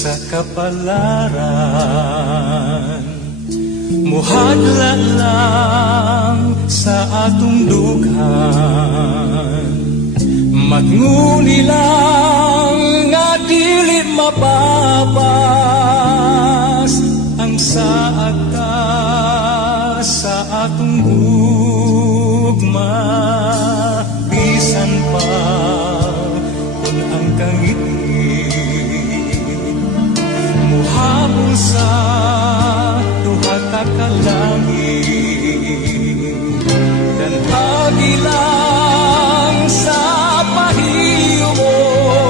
sa kapalaran. Muhadla lang sa atong dughan, matnguni lang nga dili mapapas ang saad ka sa atong gugma. Bisan pa kung ang kangiti muhabol sa duha ka lang